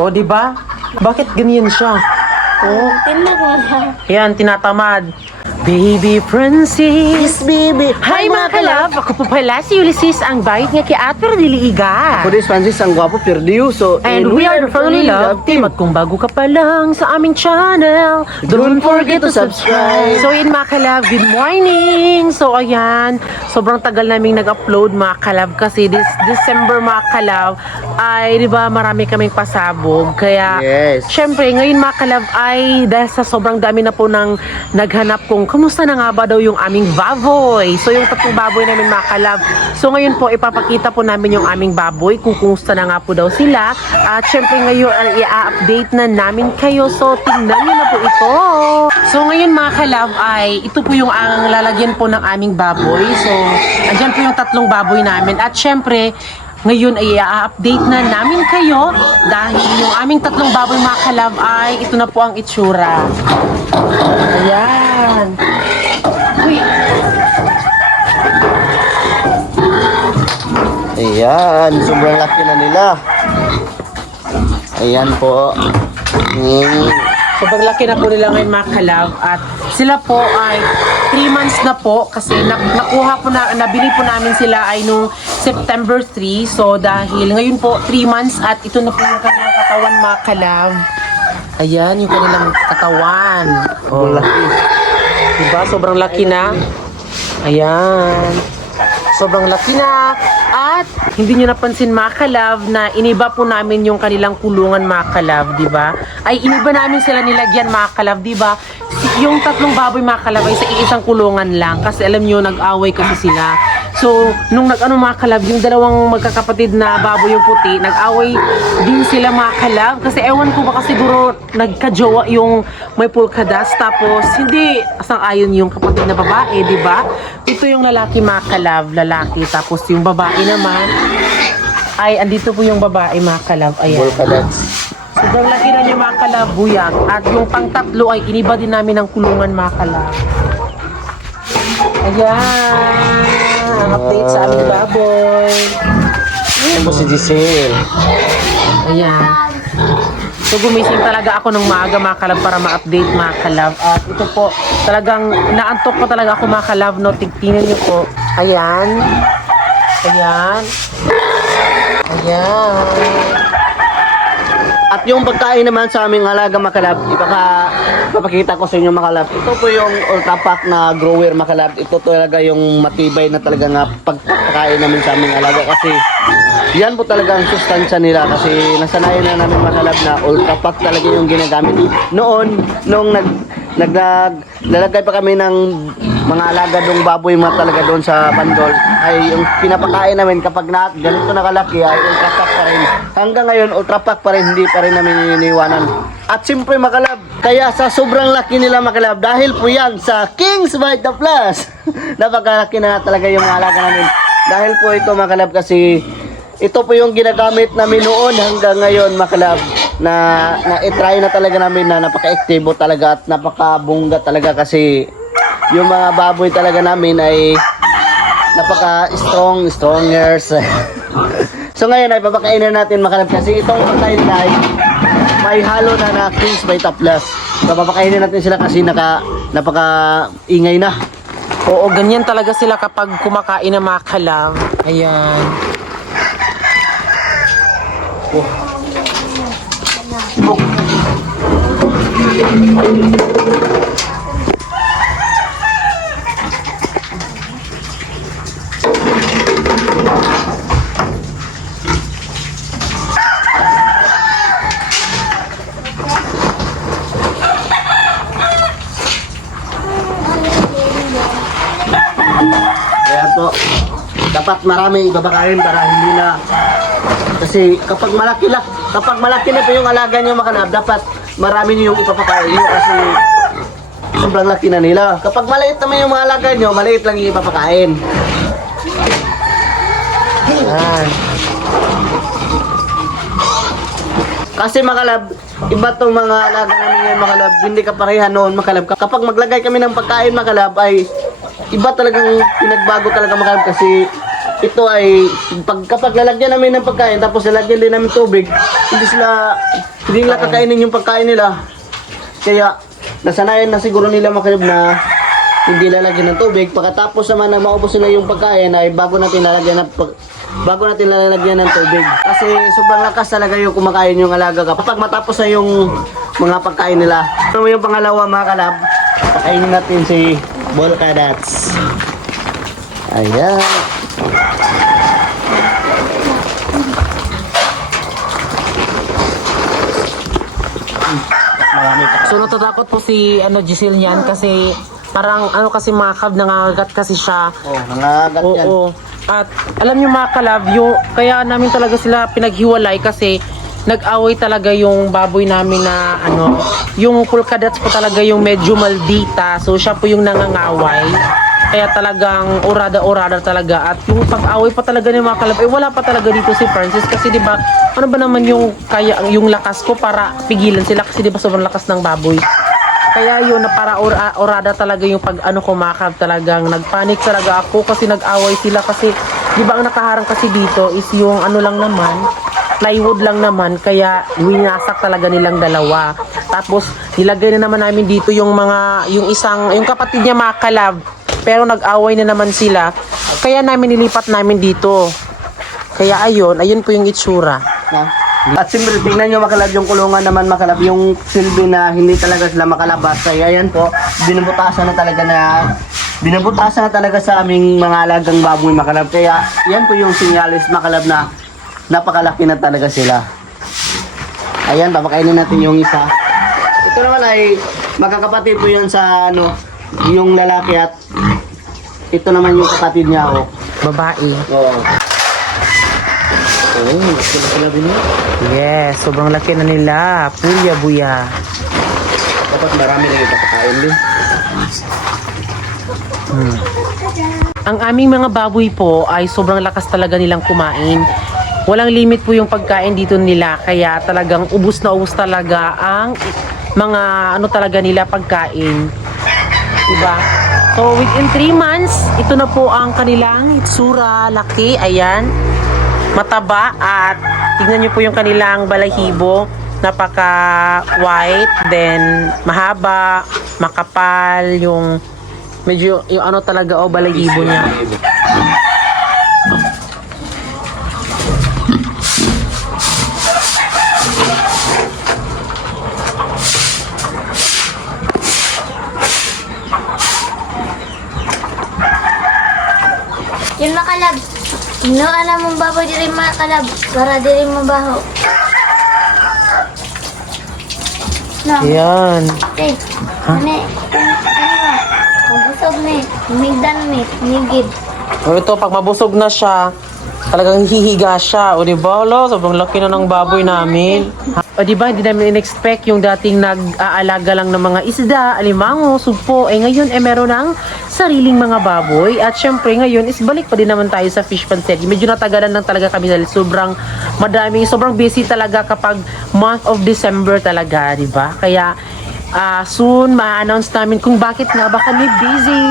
O, di ba? Bakit ganyan siya? Oh, Tinag mo na. yan, tinatamad. Baby Princess. Baby. Hi mga kalab! Ako po pala si Ulysses, ang bayit nga kay Atper Diliiga. Ako din, Francis, ang gwapo, perdiuso. And we are the Family Love Team. At kung bago ka pa lang sa aming channel, don't forget to subscribe. So yun mga kalab, good morning! So ayan, sobrang tagal naming nag-upload mga kalab kasi this December mga kalab ay di ba marami kaming pasabog. Kaya Yes. syempre ngayon mga kalab ay dahil sa sobrang dami na po nang naghanap kung kumusta na nga ba daw yung aming baboy. So yung tatlong baboy namin mga kalab. So ngayon po ipapakita po namin yung aming baboy kung kumusta na nga po daw sila. At syempre ngayon i-update na namin kayo. So tingnan nyo na po ito. So ngayon mga kalab ay ito po yung ang lalagyan po ng aming baboy. So andyan po yung tatlong baboy namin. At syempre ngayon ay i-update na namin kayo dahil yung aming tatlong baboy mga kalab ay ito na po ang itsura. Ayan. Uy. Ayan, sobrang laki na nila. Ayan po. Sobrang laki na po nila ngayon mga kalab at sila po ay 3 months na po kasi nakuha po na, nabili po namin sila ay nung September 3. So dahil ngayon po 3 months at ito na po yung kanilang katawan mga kalab. Ayan yung kanilang katawan. Sobrang laki. Diba? Sobrang laki na. Ayan. Sobrang laki na. At hindi nyo napansin mga kalab na iniba po namin yung kanilang kulungan mga kalab, diba? Ay iniba namin sila nilagyan mga kalab, diba? Yung tatlong baboy mga kalab ay sa iisang kulungan lang kasi alam nyo nag-away kasi sila. So, nung nag-ano mga kalab, yung dalawang magkakapatid na baboy yung puti, nag-away din sila mga kalab. Kasi ewan ko baka siguro nagka-jowa yung may pulkadas. Tapos, hindi asang-ayon yung kapatid na babae, di ba? Ito yung lalaki mga kalab, lalaki. Tapos yung babae naman, ay andito po yung babae mga kalab. Ayan. Volcadads. Sobrang laki na yung mga kalab, buyak. At yung pang-tatlo ay iniba din namin ng kulungan mga kalab. Ayan. Ang update sa aming baboy. Ayan po si Giselle. Ayan. So gumising talaga ako ng maaga mga kalab para ma-update mga kalab. At ito po, talagang naantok po talaga ako mga kalab. No? Tingnan niyo po. Ayan. Ayan. Ayan. At yung pagkain naman sa aming alaga makalab, ipapakita ko sa inyo makalab. Ito po yung Ultra Pack na grower makalab. Ito talaga yung matibay na talaga nga pagpakain namin sa aming alaga kasi yan po talaga ang sustansya nila kasi nasanayan na namin makalab na Ultra Pack talaga yung ginagamit. Noon, nung naglalagay pa kami ng mga alaga dong baboy mga talaga doon sa bandol ay yung pinapakain namin kapag ganito nakalaki ay Ultra Pack pa rin. Hanggang ngayon Ultra Pack pa rin, hindi pa rin namin iniiwanan. At siyempre makalab, kaya sa sobrang laki nila makalab dahil po yan sa King's Vita Plus. Napakalaki na talaga yung mga alaga namin. Dahil po ito makalab kasi ito po yung ginagamit namin noon hanggang ngayon makalab na i-try na talaga namin na napaka-aktibo talaga at napaka-bungga talaga kasi yung mga baboy talaga namin ay napaka-strongers. So ngayon ay papakainin natin makalab kasi itong pagkain na ay may halo na King's Vita Plus. So papakainin natin sila kasi napaka-ingay na. Oo, ganyan talaga sila kapag kumakain ng mga kalab. Ayan. Oh. Kaya po, dapat maraming babakain para hindi na kasi kapag malaki na po yung alaga nyo makalab, dapat marami nyo yung ipapakain nyo kasi sobrang laki na nila. Kapag maliit naman yung mga alaga nyo, maliit lang yung ipapakain. Yan. Kasi makalab, iba tong mga alaga namin ngayon makalab, hindi kapareha noon makalab. Kapag maglagay kami ng pagkain makalab ay iba talagang pinagbago talaga makalab kasi ito ay kapag lalagyan namin ng pagkain tapos lalagyan din namin tubig, hindi nila kakainin yung pagkain nila. Kaya nasanayan na siguro nila mga kalab na hindi lalagyan ng tubig. Pagkatapos naman na maubos nila yung pagkain ay bago natin lalagyan ng tubig. Kasi sobrang lakas talaga yung kumakain yung alaga kapag matapos na yung mga pagkain nila. Ano yung pangalawa mga kalab? Pakainin natin si Bolkadats. Ayan. So natatakot po si Giselle niyan kasi parang kasi makakab, nangangagat kasi siya. Oh, nangagat yan. Oo. At alam niyo mga kalab, kaya namin talaga sila pinaghiwalay kasi nag-away talaga yung baboy namin na yung Polkadats po talaga yung medyo maldita. So siya po yung nangangaway. Kaya talagang orada-orada talaga. At yung pag-away pa talaga ng mga kalab, wala pa talaga dito si Francis kasi 'di ba? Ano ba naman yung lakas ko para pigilan sila kasi 'di ba sobrang lakas ng baboy. Kaya yun na para orada talaga yung pag kumakab, talagang nagpanik talaga ako kasi nag-away sila kasi 'di ba ang nakaharang kasi dito is yung lang naman, plywood lang naman, kaya winasak talaga nilang dalawa. Tapos nilagay na naman namin dito yung kapatid niya mga kalab. Pero nag-away na naman sila. Kaya nilipat namin dito. Kaya ayun po yung itsura. At siyempre, tingnan nyo makalab yung kulungan naman makalab. Yung silbi na hindi talaga sila makalabas. Kaya ayan po, binubutasan na talaga sa aming mga alagang baboy makalab. Kaya yan po yung sinyalis makalab na napakalaki na talaga sila. Ayan, papakainin natin yung isa. Ito naman ay magkakapatid po yun sa yung lalaki at ito naman yung kapatid niya Babae. Oo. Sila din. Yes, sobrang laki na nila. Pulya buya. Dapat marami na yung papakain din. Ang aming mga baboy po ay sobrang lakas talaga nilang kumain. Walang limit po yung pagkain dito nila. Kaya talagang ubus na ubus talaga ang mga talaga nila pagkain. Diba? So within 3 months, ito na po ang kanilang itsura, laki, ayan, mataba, at tingnan nyo po yung kanilang balahibo, napaka white, then mahaba, makapal, yung medyo, yung talaga, balahibo niya. Yun makalab. No, mong baboy diri makalab. Para diri mabaho. No. Ayan. Eh, ano ba? Mabusog ni. Migdan ni. Migid. O ito, pag mabusog na siya, talagang hihiga siya. O diba, sobrang laki na ng baboy namin. O diba, hindi namin in-expect yung dating nag-aalaga lang ng mga isda, alimango, sugpo. Ngayon, meron ng sariling mga baboy. At syempre, ngayon, balik pa din naman tayo sa fish pan set. Medyo natagalan lang talaga kami dahil sobrang busy talaga kapag month of December talaga, diba? Kaya, soon, ma-announce namin kung bakit nga ba kami busy.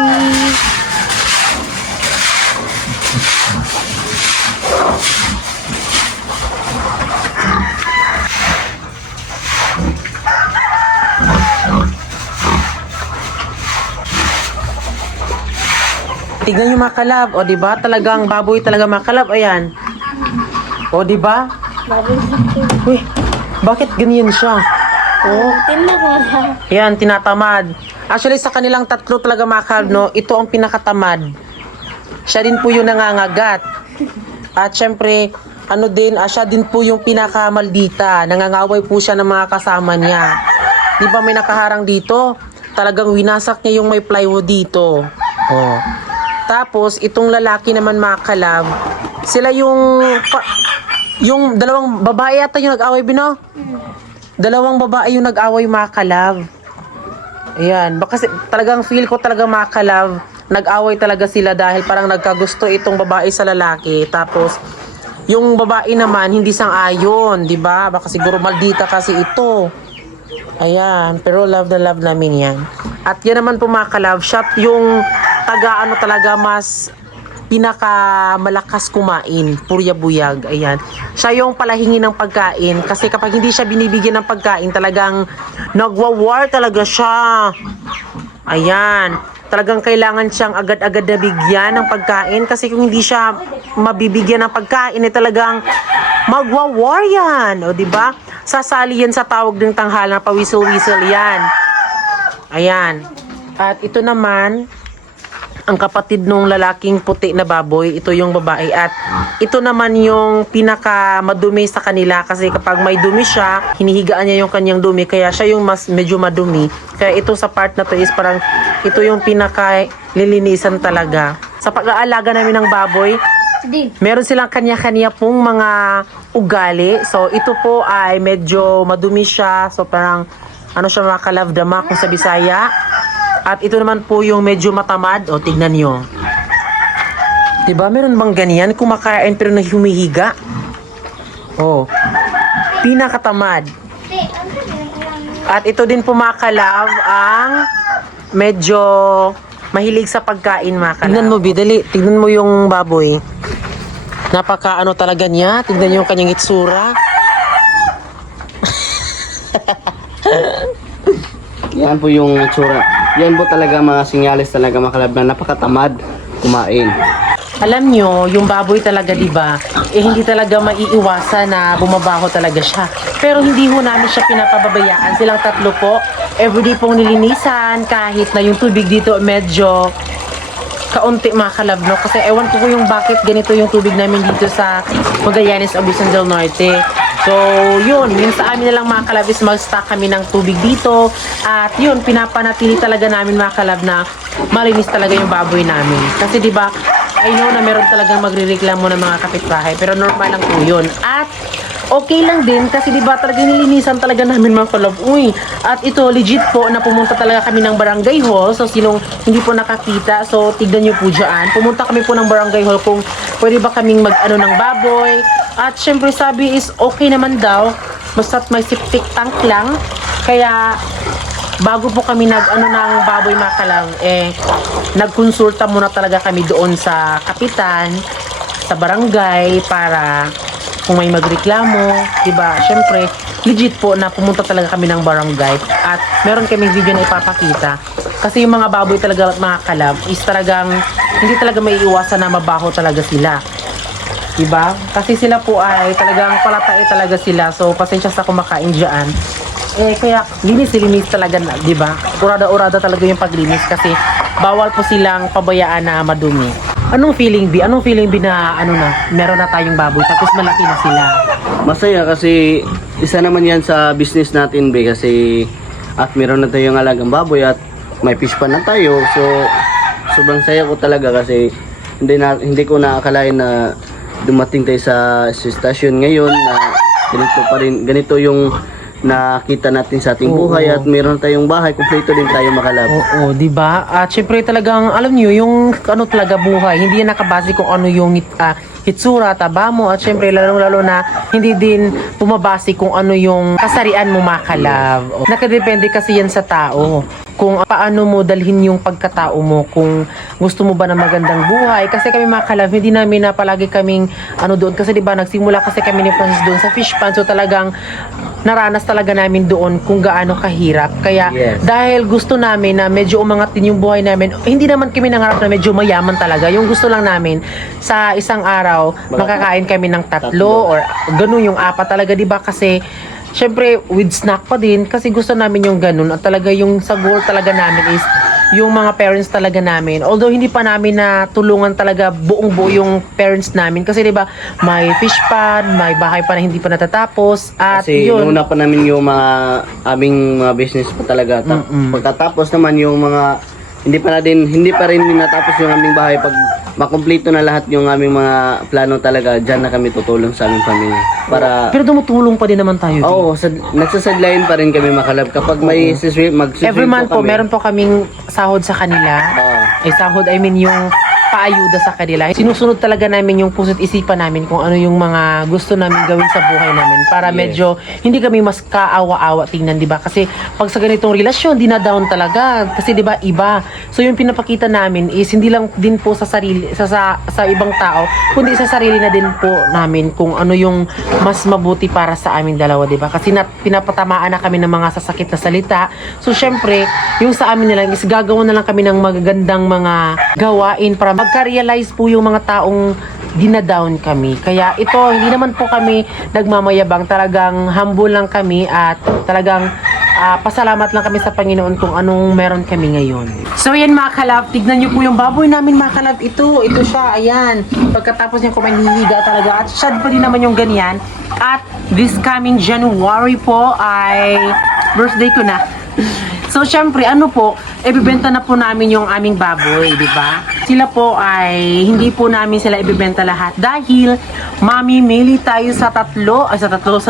Tignan yung mga kalab. O, diba? Talagang baboy talaga mga kalab. Ayan. O, diba? Baboy Uy, bakit ganyan siya? O, tinag mo na. ayan, tinatamad. Actually, sa kanilang tatlo talaga mga kalab, ito ang pinakatamad. Siya din po yung nangangagat. At syempre, siya din po yung pinakamaldita. Nangangaway po siya ng mga kasama niya. Di ba may nakaharang dito? Talagang winasak niya yung may plywood dito. Oh. Tapos, itong lalaki naman mga kalab, sila yung dalawang babae yata yung nag-away, Bino? Dalawang babae yung nag-away mga kalab. Ayan. Baka talagang feel ko talaga mga kalab, nag-away talaga sila dahil parang nagkagusto itong babae sa lalaki. Tapos, yung babae naman, hindi sang-ayon, di ba? Baka siguro maldita kasi ito. Ayan. Pero love na love namin yan. At yan naman po mga kalab, shop yung talaga mas pinakamalakas kumain, Purya Buyag. Ayan. Siya yung palahingi ng pagkain kasi kapag hindi siya binibigyan ng pagkain, talagang nagwa-war talaga siya. Ayan. Talagang kailangan siyang agad-agad na bigyan ng pagkain kasi kung hindi siya mabibigyan ng pagkain, eh talagang magwa-war yan. O, diba? Sasali yan sa tawag ng tanghalan na pawisel-wisel yan. Ayan. At ito naman, ang kapatid nung lalaking puti na baboy, ito yung babae. At ito naman yung pinaka madumi sa kanila kasi kapag may dumi siya, hinihigaan niya yung kanyang dumi. Kaya siya yung mas medyo madumi. Kaya ito sa part na to is parang ito yung pinaka lilinisan talaga. Sa pag-aalaga namin ng baboy, meron silang kanya-kanya pong mga ugali. So ito po ay medyo madumi siya. So parang ano siya, mga kalavdama kung sa Bisaya. At ito naman po yung medyo matamad. O, tignan nyo. Diba? Meron bang ganyan? Kumakain pero na humihiga. O. Pinakatamad. At ito din po, mga kalab, ang medyo mahilig sa pagkain, mga kalab. Tignan mo, Bidali. Tignan mo yung baboy. Napaka ano talaga niya. Tignan nyo yung kanyang itsura. Yan po yung tsura. Yan po talaga mga sinyalis talaga mga kalab na napakatamad kumain. Alam nyo, yung baboy talaga, diba, eh hindi talaga maiiwasan na bumabaho talaga siya. Pero hindi ho namin siya pinapababayaan. Silang tatlo po, everyday pong nilinisan, kahit na yung tubig dito medyo kaunti, mga kalab, no? Kasi ewan ko yung bakit ganito yung tubig namin dito sa Magallanes, Abusan del Norte. So, yun sa amin na lang, mga kalab, is mag-stock kami ng tubig dito. At yun, pinapanatili talaga namin, mga kalab, na malinis talaga yung baboy namin. Kasi diba, I know na meron talagang magrereklamo ng mga kapitbahay, pero normal lang po yun. At okay lang din kasi diba talaga nilinisan talaga namin, mga kalab. Uy, at ito legit po na pumunta talaga kami ng barangay hall. So sinong hindi po nakakita, so tignan nyo po dyan. Pumunta kami po ng barangay hall kung pwede ba kaming mag-ano ng baboy. At syempre sabi is okay naman daw, basta't may septic tank lang. Kaya bago po kami nag-ano ng baboy, mga kalab, eh nagkonsulta muna talaga kami doon sa kapitan, sa barangay, para kung may magreklamo, diba? Syempre, legit po na pumunta talaga kami ng barangay at meron kaming video na ipapakita. Kasi yung mga baboy talaga, mga kalab, is talagang hindi talaga maiiwasan na mabaho talaga sila. Diba? Kasi sila po ay talagang palatay talaga sila. So, pasensya sa kumakain dyan. Eh, kaya linis talaga na, diba? Urada-urada talaga yung paglinis kasi bawal po silang pabayaan na madumi. Anong feeling, B? Anong feeling, B, na ano na, meron na tayong baboy tapos malaki na sila? Masaya kasi isa naman yan sa business natin, be, kasi at meron na tayong alagang baboy at may fish pan na tayo. So sobrang saya ko talaga kasi hindi ko naakalain na dumating tayo sa station ngayon na ganito pa rin, ganito yung nakita natin sa ating buhay. At meron tayong bahay, kumpleto din tayo, makalab. Oo, di ba? At syempre talagang alam niyo yung ano talaga buhay, hindi yan nakabase kung ano yung hitsura, taba mo, at syempre lalo na hindi din pumabase kung ano yung kasarian mo, makalab. Nakadepende kasi yan sa tao. Kung paano mo dalhin yung pagkatao mo, kung gusto mo ba ng magandang buhay. Kasi kami, mga kalab, hindi namin na palagi kaming ano doon. Kasi diba, nagsimula kasi kami ni Francis doon sa fish pan. So talagang naranas talaga namin doon kung gaano kahirap. Kaya dahil gusto namin na medyo umangat din yung buhay namin, hindi naman kami nangarap na medyo mayaman talaga. Yung gusto lang namin, sa isang araw, makakain kami ng 3 or ganun yung 4 talaga, diba? Kasi syempre, with snack pa din kasi gusto namin yung ganun. At talaga yung sa goal talaga namin is yung mga parents talaga namin. Although hindi pa namin na tulungan talaga buong-buo yung parents namin. Kasi diba, may fish pan, may bahay pa na hindi pa natatapos. At kasi yun, una pa namin yung mga aming mga business pa talaga. Pagkatapos naman yung mga hindi pa rin natapos yung aming bahay. Pag makumpleto na lahat yung aming mga plano talaga, dyan na kami tutulong sa aming pamilya. pero tumutulong pa din naman tayo. Oo, nagsasadlayin pa rin kami, makalab. Kapag may mag-swim Every month po, kami. meron po kaming sahod sa kanila. Ay sahod, I mean yung paayuda sa kanila. Sinusunod talaga namin yung puso't isipan namin kung ano yung mga gusto namin gawin sa buhay namin para medyo hindi kami mas kaawa-awa tingnan, di ba? Kasi pag sa ganitong relasyon, dinadown talaga. Kasi di ba iba. So yung pinapakita namin is hindi lang din po sa sarili, sa ibang tao, kundi sa sarili na din po namin kung ano yung mas mabuti para sa aming dalawa, di ba? Kasi pinapatamaan na kami ng mga sasakit na salita. So syempre, yung sa amin na lang is gagawa na lang kami ng magagandang mga gawain para magka-realize po yung mga taong dinadown kami. Kaya ito, hindi naman po kami nagmamayabang. Talagang humble lang kami at talagang pasalamat lang kami sa Panginoon kung anong meron kami ngayon. So yan mga kalab, tignan nyo po yung baboy namin mga kalab. Ito siya, ayan. Pagkatapos niya kumain, hihiga talaga. At siya pa din naman yung ganyan. At this coming January po ay birthday ko na. So, syempre, ibibenta na po namin yung aming baboy, di ba? Sila po ay, hindi po namin sila ibibenta lahat dahil mamimili tayo sa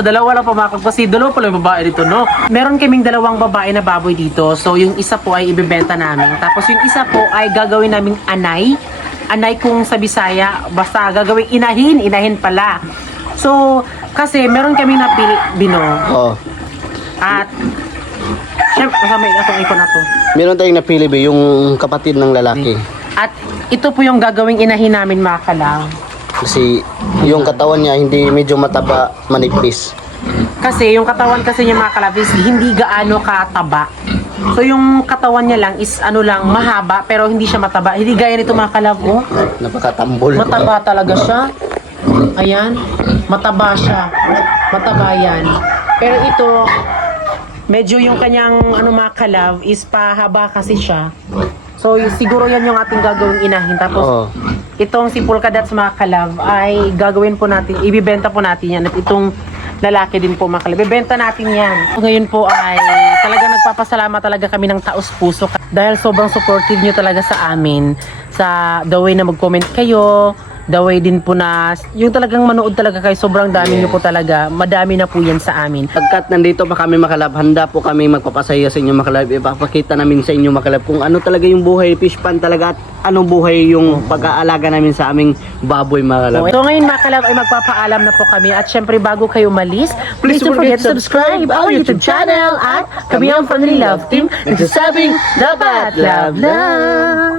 dalawa lang po mga kasi dalawa pala yung babae dito, no? Meron kaming dalawang babae na baboy dito. So, yung isa po ay ibibenta namin. Tapos, yung isa po ay gagawin naming anay. Anay kung sa Bisaya, basta gagawin inahin pala. So, kasi meron kaming napili, Bino. Oh. At syempre, kasama itong iko na to. Meron tayong napili ba yung kapatid ng lalaki. At ito po yung gagawing inahin namin mga kalab. Kasi yung katawan niya hindi medyo mataba, manipis. Kasi yung katawan kasi niya mga kalab is hindi gaano kataba. So yung katawan niya lang is mahaba pero hindi siya mataba. Hindi gaya nito mga kalab, oh. Napakatambol. Mataba talaga siya. Ayan. Mataba siya. Mataba yan. Pero ito, medyo yung kanyang mga kalab is pahaba kasi siya. So siguro yan yung ating gagawing inahin. Tapos itong si Polkadot mga kalab ay gagawin po natin, ibibenta po natin yan. At itong lalaki din po mga kalab, ibibenta natin yan. Ngayon po ay talaga nagpapasalamat talaga kami ng taos puso dahil sobrang supportive nyo talaga sa amin. Sa the way na mag-comment kayo, the way din po na yung talagang manood talaga kayo, sobrang dami nyo po talaga, madami na po yan sa amin. Pagkat nandito pa kami makalab, handa po kami magpapasaya sa inyo makalab. Ipapakita namin sa inyo makalab kung ano talaga yung buhay fish pan talaga at anong buhay yung pag-aalaga namin sa aming baboy makalab. So ngayon mga kalab ay magpapaalam na po kami at syempre bago kayo umalis, please don't forget to subscribe our YouTube channel at kami ang Family Love Team nagsasabing dapat love lang.